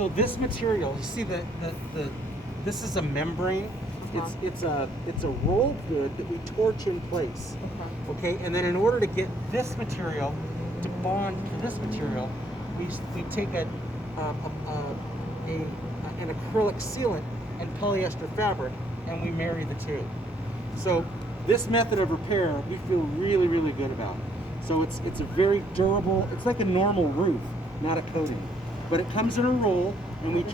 So this material, you see this is a membrane. It's a rolled good that we torch in place. Okay, and then in order to get this material to bond to this material, we take an acrylic sealant and polyester fabric, and we marry the two. So this method of repair we feel really, really good about. So it's a very durable. It's like a normal roof, not a coating, but it comes in a roll, and we.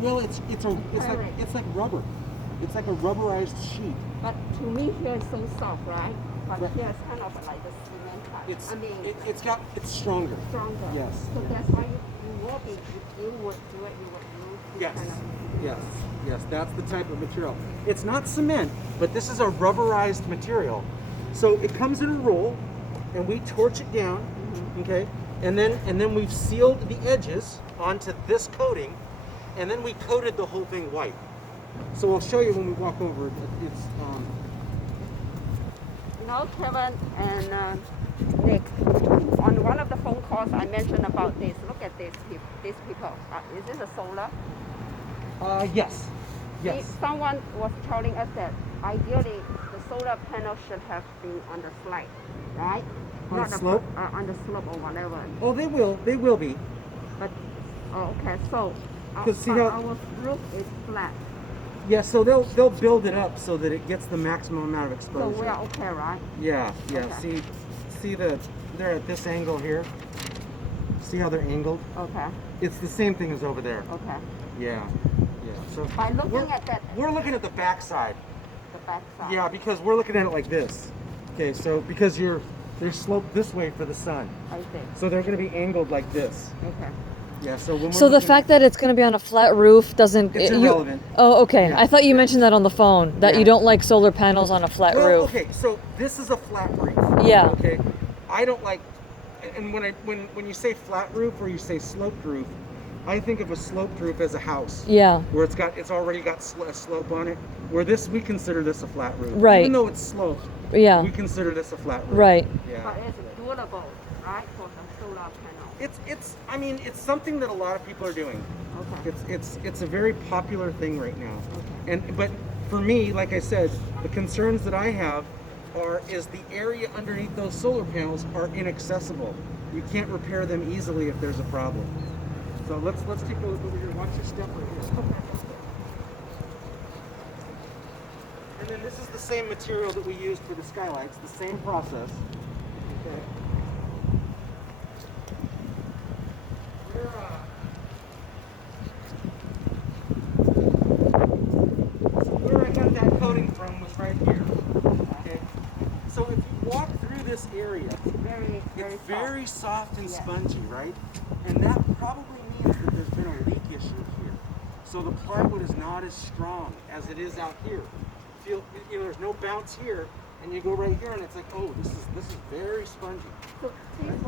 Well, it's like rubber. It's like a rubberized sheet. But to me, here it's so soft, right? But here it's kind of like the cement type. It's stronger. Stronger. Yes. So that's why you work it. If you would do it, you would use Yes. kind of. Yes. That's the type of material. It's not cement, but this is a rubberized material. So it comes in a roll, and we torch it down. Okay, and then we've sealed the edges onto this coating, and then we coated the whole thing white. So we'll show you when we walk over. It's Now, Kevin and Nick, on one of the phone calls I mentioned about this. Look at these people. Is this a solar? yes. Someone was telling us that ideally the solar panel should have been on the slide, right? On the slope? On the slope or whatever. Oh, they will be. But okay, so see how our roof is flat. Yeah, so they'll build it up so that it gets the maximum amount of exposure. So we're okay, right? Yeah. Okay. See they're at this angle here. See how they're angled? Okay. It's the same thing as over there. Okay. Yeah. So By looking at that, we're looking at the back side. the back side. Yeah, because we're looking at it like this. Okay, so because they're sloped this way for the sun. I see. So they're going to be angled like this. Okay. Yeah, so when we're So the looking fact that it's going to be on a flat roof doesn't... It's irrelevant. Oh, okay. Yeah. I thought you mentioned that on the phone, that Yeah. you don't like solar panels on a flat well, roof. okay, so this is a flat roof. Yeah. Okay, I don't like, and when you say flat roof or you say sloped roof, I think of a sloped roof as a house. Yeah. Where it's already got a slope on it. Where we consider this a flat roof. Right. Even though it's sloped, Yeah. we consider this a flat roof. Right. Yeah. But it's durable, right, for the solar panel. It's something that a lot of people are doing. Okay. It's a very popular thing right now. But for me, like I said, the concerns that I have is the area underneath those solar panels are inaccessible. You can't repair them easily if there's a problem. So let's take a look over here. Watch your step right here. And then this is the same material that we used for the skylights, the same process. Okay. So where I got that coating from was right here. Okay. So if you walk through this area, It's very soft and spongy, right? And that probably means that there's been a leak issue here. So the plywood is not as strong as it is out here. There's no bounce here, and you go right here, and it's like, oh, this is very spongy. So this is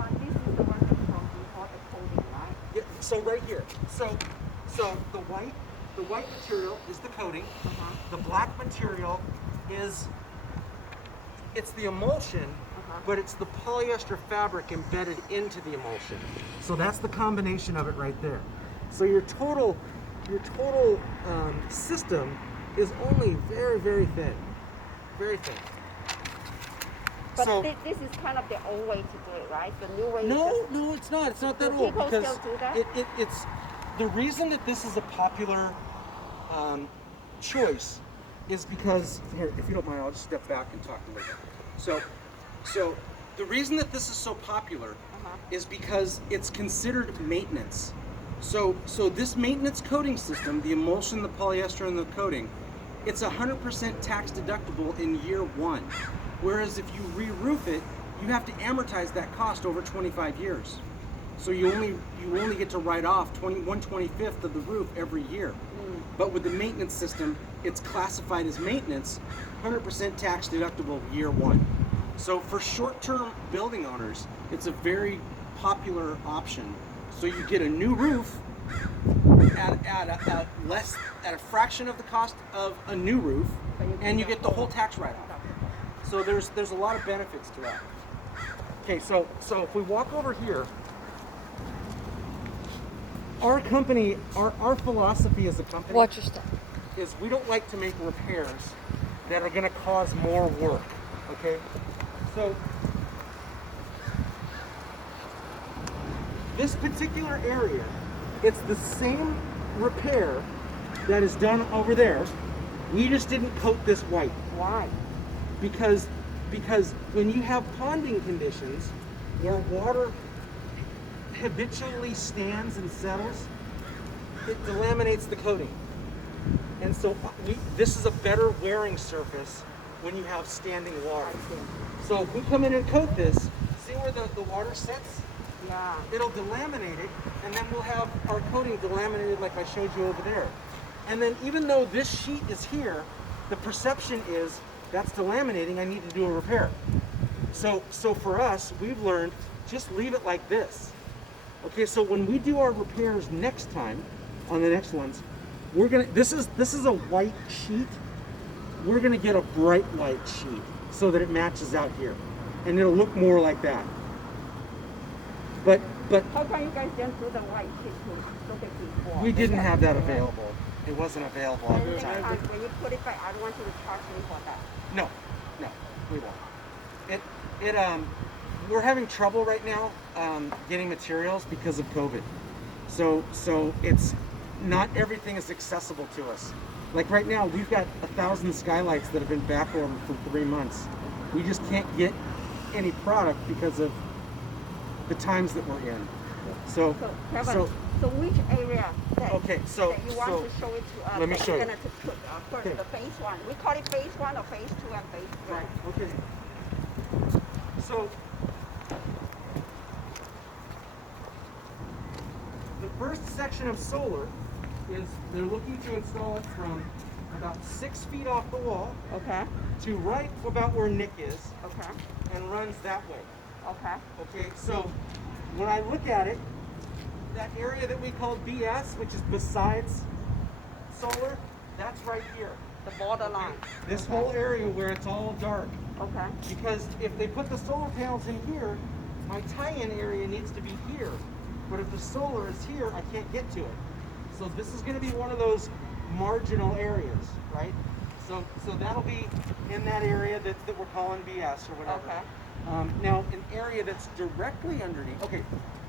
the one from before the coating, right? Yeah, so right here. So the white material is the coating. The black material it's the emulsion, but it's the polyester fabric embedded into the emulsion. So that's the combination of it right there. So your total system is only very, very thin, very thin. But So this is kind of the old way to do it, right? The new way is no, it's not. It's not that Do old people because still do that? it's the reason that this is a popular choice is because here, if you don't mind, I'll just step back and talk a little bit. So the reason that this is so popular is because it's considered maintenance. So this maintenance coating system, the emulsion, the polyester, and the coating, it's 100% tax deductible in year one. Whereas if you re-roof it, you have to amortize that cost over 25 years. So you only get to write off 1/25th of the roof every year. But with the maintenance system, it's classified as maintenance, 100% tax deductible year one. So for short-term building owners, it's a very popular option. So you get a new roof at a fraction of the cost of a new roof, and you get the whole tax write-off. So there's a lot of benefits to that. Okay, so if we walk over here, our company, our philosophy as a company Watch your step. is we don't like to make repairs that are going to cause more work. Okay, so this particular area, it's the same repair that is done over there. We just didn't coat this white Why? because when you have ponding conditions where water habitually stands and settles, it delaminates the coating. And so this is a better wearing surface when you have standing water. So if we come in and coat this, see where the water sits? Yeah. It'll delaminate it, and then we'll have our coating delaminated like I showed you over there. And then even though this sheet is here, the perception is that's delaminating, I need to do a repair. So for us, we've learned just leave it like this. Okay, so when we do our repairs next time, on the next ones, we're gonna, this is a white sheet. We're gonna get a bright white sheet so that it matches out here. And it'll look more like that. But How come you guys didn't do the white sheet to look at before? we didn't have that available. It wasn't available at And the next time. time when you put it back, I don't want you to charge me for that. No, we won't. We're having trouble right now getting materials because of COVID. So it's not everything is accessible to us. Like right now, we've got 1,000 skylights that have been back ordered for 3 months. We just can't get any product because of the times that we're in. So Kevin, so which area that, Okay, so- that you want so to show it to us? let me that show you're you. gonna put first Okay. the phase one. We call it phase one or phase two and phase three. right, okay. So the first section of solar is they're looking to install it from about 6 feet off the wall Okay. to right about where Nick is Okay. and runs that way. Okay. Okay, so when I look at it, that area that we call BS, which is besides solar, that's right here. The borderline. This whole area where it's all dark. Okay. Because if they put the solar panels in here, my tie-in area needs to be here. But if the solar is here, I can't get to it. So this is going to be one of those marginal areas, right? So that'll be in that area that we're calling BS or whatever. Okay. Now, an area that's directly underneath. Okay,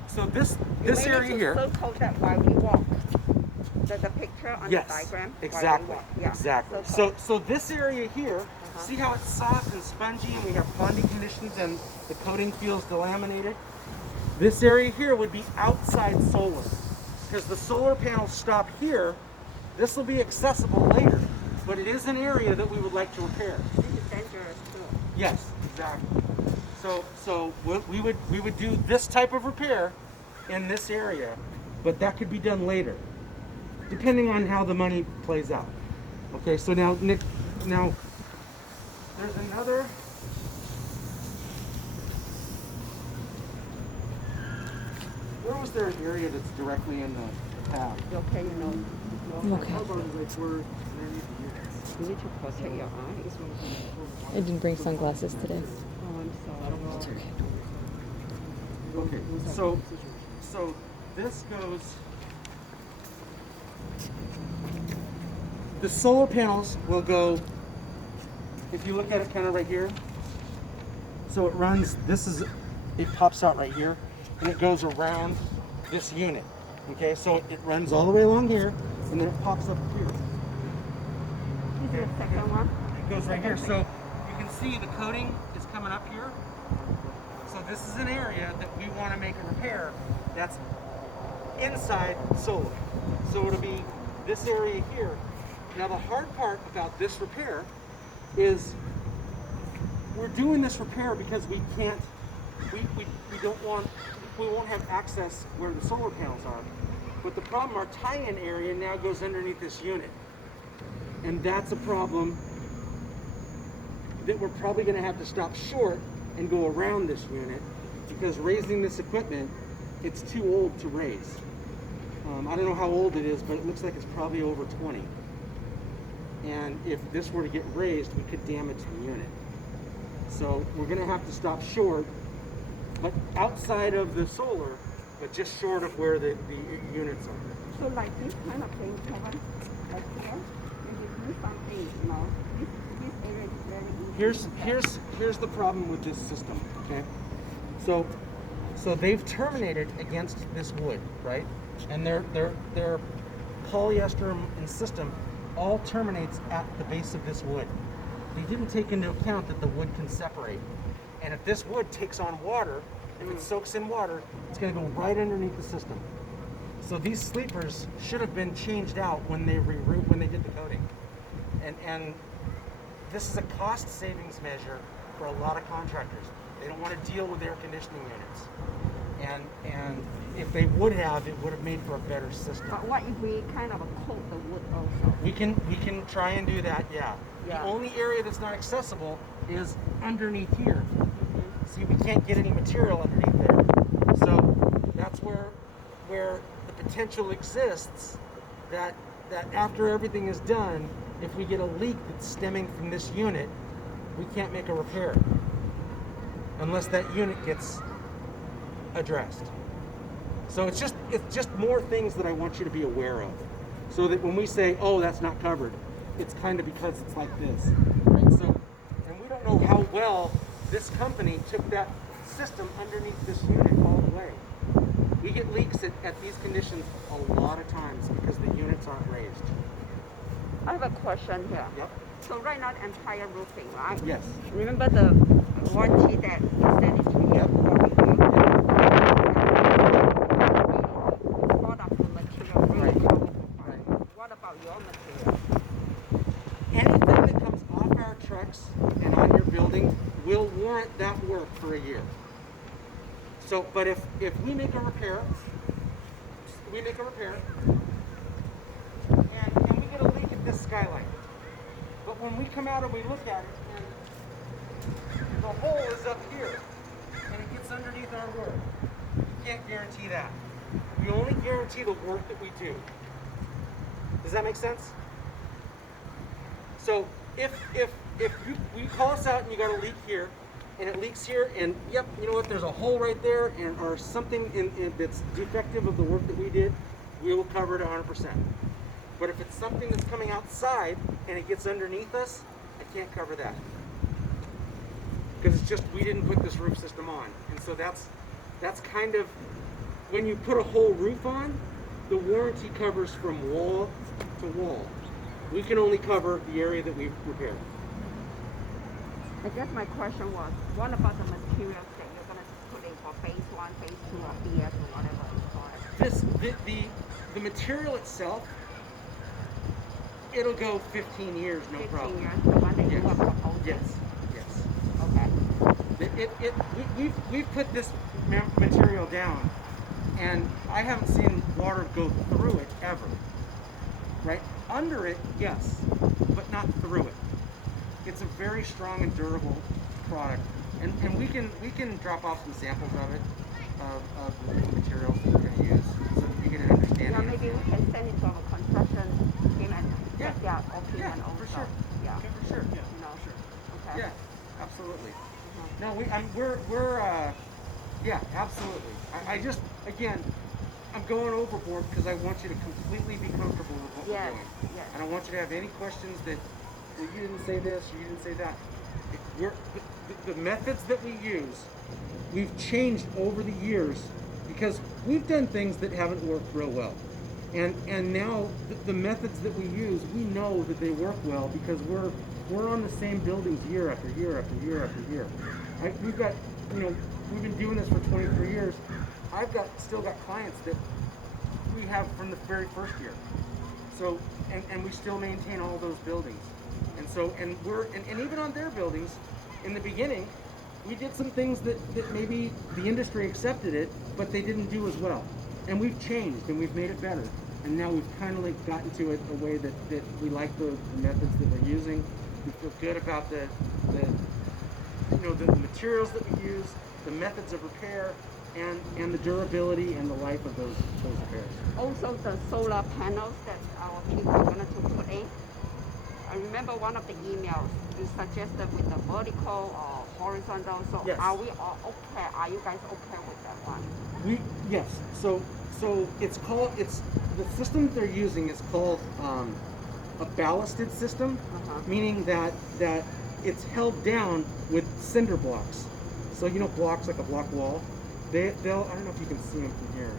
so this You may area need to here. circle that while we walk. The picture on Yes, the diagram. while we exactly, walk. Yeah. exactly. Circle. So this area here, see how it's soft and spongy, and we have ponding conditions, and the coating feels delaminated. This area here would be outside solar, because the solar panels stop here. This will be accessible later, but it is an area that we would like to repair. This is dangerous too. Yes, exactly. So we would do this type of repair in this area, but that could be done later, depending on how the money plays out. Okay, so now Nick, there's another. Where was there an area that's directly in the path? You okay, you know. Okay. How about like where? You need to protect your eyes. I didn't bring sunglasses today. Oh, I'm sorry. It's okay. Okay, so this goes. The solar panels will go. If you look at it kind of right here, so it runs. It pops out right here, and it goes around this unit. Okay, so it runs all the way along here, and then it pops up here. This is the second one. It goes right here. So you can see the coating is coming up here. So this is an area that we want to make a repair that's inside solar. So it'll be this area here. Now the hard part about this repair is we're doing this repair because we can't, we won't have access where the solar panels are. But the problem, our tie-in area now goes underneath this unit. And that's a problem that we're probably going to have to stop short and go around this unit, because raising this equipment, it's too old to raise. I don't know how old it is, but it looks like it's probably over 20. And if this were to get raised, we could damage the unit. So we're going to have to stop short. But outside of the solar, but just short of where the units are. So like this kind of thing, Kevin, like here, if you do something, you know, this area is very easy. Here's the problem with this system. Okay, so they've terminated against this wood, right? And their polyester and system all terminates at the base of this wood. They didn't take into account that the wood can separate, and if this wood takes on water, if it soaks in water, it's going to go right underneath the system. So these sleepers should have been changed out when they did the coating, and this is a cost savings measure for a lot of contractors. They don't want to deal with air conditioning units, and if they would have, it would have made for a better system. But what if we kind of coat the wood also? We can try and do that, yeah. Yeah. The only area that's not accessible is underneath here. See, we can't get any material underneath there. So that's where the potential exists that after everything is done, if we get a leak that's stemming from this unit, we can't make a repair unless that unit gets addressed. So it's just more things that I want you to be aware of, so that when we say, oh, that's not covered, it's kind of because it's like this, right? So, and we don't know how well this company took that system underneath this unit all the way. We get leaks at these conditions a lot of times because the units aren't raised. I have a question here. Yep. So right now, entire roofing, right? Yes. Remember the warranty that you sent it to me? Yep. Product, the material, really Right. powerful. Right. What about your material? Anything that comes off our trucks and on your building will warrant that work for a year. So, but if we make a repair, and we get a leak at this skylight, but when we come out and we look at it, and the hole is up here, and it gets underneath our work, we can't guarantee that. We only guarantee the work that we do. Does that make sense? So if you call us out and you got a leak here, and it leaks here, and yep, you know what, there's a hole right there, and or something that's defective of the work that we did, we will cover it 100%. But if it's something that's coming outside and it gets underneath us, I can't cover that. Because it's just, we didn't put this roof system on. And so that's kind of, when you put a whole roof on, the warranty covers from wall to wall. We can only cover the area that we've repaired. I guess my question was, what about the materials that you're going to put in for phase 1, phase 2, or BS, or whatever it's called? The material itself, it'll go 15 years, no 15 problem. years, the one that you are proposing? Yes. Okay. We've put this material down, and I haven't seen water go through it ever. Right? Under it, yes, but not through it. It's a very strong and durable product, and we can drop off some samples of it, of the materials that we're going to use, so that you get an understanding. Yeah, maybe we can send it to our construction team and Yeah. get their opinion Yeah, also. for sure. Yeah. Okay, for sure. Yeah, You know. for sure. Okay. Yeah, absolutely. Mhm. No, yeah, absolutely. I just, again, I'm going overboard because I want you to completely be comfortable with what Yes, we're doing. yes. I don't want you to have any questions that, well, you didn't say this, you didn't say that. The methods that we use, we've changed over the years because we've done things that haven't worked real well. And now the methods that we use, we know that they work well because we're on the same buildings year after year after year after year. We've got, we've been doing this for 23 years. I've still got clients that we have from the very first year. So, and we still maintain all those buildings. And so, and even on their buildings, in the beginning, we did some things that maybe the industry accepted it, but they didn't do as well. And we've changed and we've made it better. And now we've kind of like gotten to it a way that we like the methods that we're using. We feel good about the materials that we use, the methods of repair, and the durability and the life of those repairs. Also, the solar panels that our people are going to put in, I remember one of the emails you suggested with the vertical or horizontal. So Yes. are we all okay? Are you guys okay with that one? Yes. So it's called the system that they're using is called a ballasted system, meaning that it's held down with cinder blocks. So you know blocks like a block wall. They'll I don't know if you can see them from here.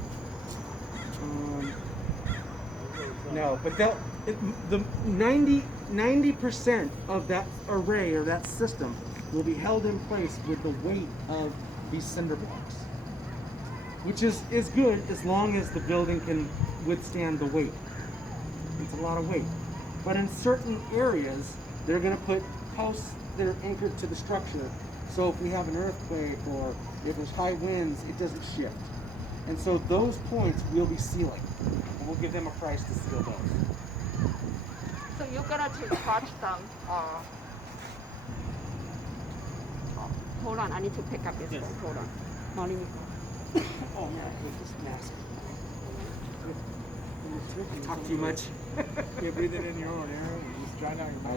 No, but the 90% of that array or that system will be held in place with the weight of these cinder blocks, which is good as long as the building can withstand the weight. It's a lot of weight. But in certain areas, they're going to put posts that are anchored to the structure. So if we have an earthquake or if there's high winds, it doesn't shift. And so those points we'll be sealing. And we'll give them a price to seal those. So you're gonna touch them or hold on, I need to pick up this Yes. one. Hold on. Molly, Oh man, I hate this mask. Talk too much. You're breathing in your own air. You just dry down your I